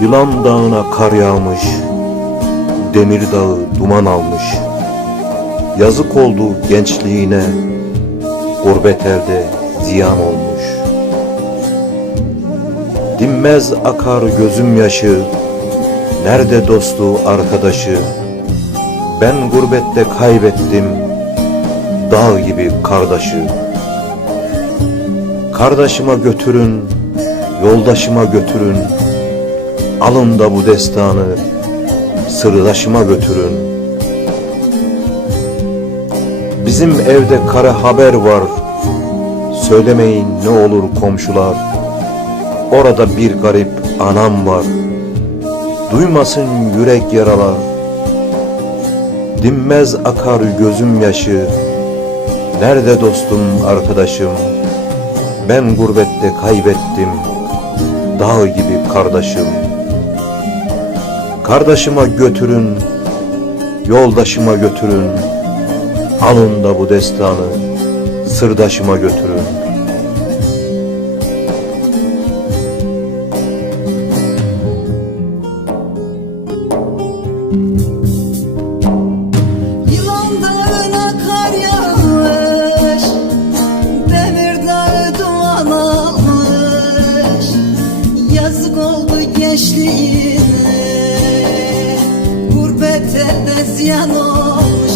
Yılan dağına kar yağmış, demir dağı duman almış. Yazık oldu gençliğine, gurbet elde ziyan olmuş. Dinmez akar gözüm yaşı, nerede dostu arkadaşı? Ben gurbette kaybettim, dağ gibi kardeşi. Kardeşime götürün, yoldaşıma götürün, alın da bu destanı sırdaşıma götürün. Bizim evde kara haber var, söylemeyin ne olur komşular. Orada bir garip anam var, duymasın yürek yaralar. Dinmez akar gözüm yaşı, nerede dostum arkadaşım? Ben gurbette kaybettim, dağ gibi kardeşim. Kardeşime götürün, yoldaşıma götürün, alın da bu destanı sırdaşıma götürün. Yılan Elde ziyan olmuş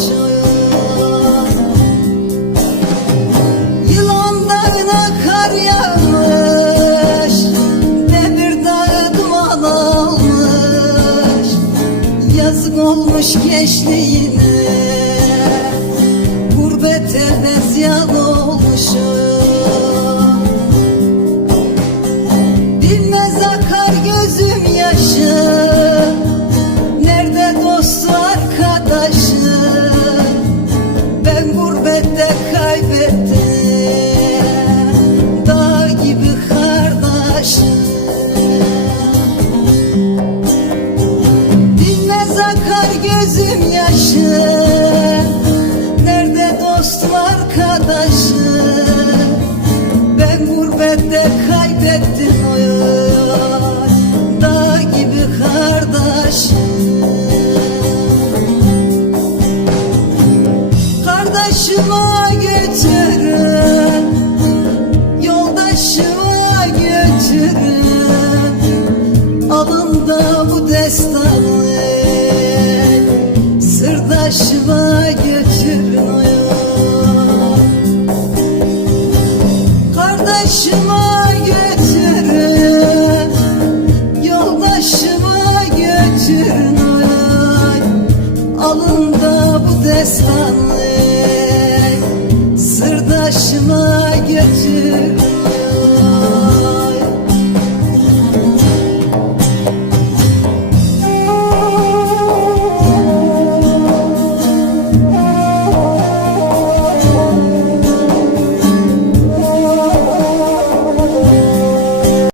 Yılan dağına kar yağmış Demir dağı duman almış. Yazık olmuş gençliğine Gurbet elde ziyan olmuş Bilmez akar gözüm yaşı yaşı Nerede dostum arkadaşı Ben gurbette kaybettim oy Dağ gibi kardeşim Kardeşime götürün Yoldaşıma götürün Alın da bu destanı Sırdaşıma götürün oy. Kardeşime götürün Yoldaşıma götürün oy. Alın da bu destanı Sırdaşıma götürün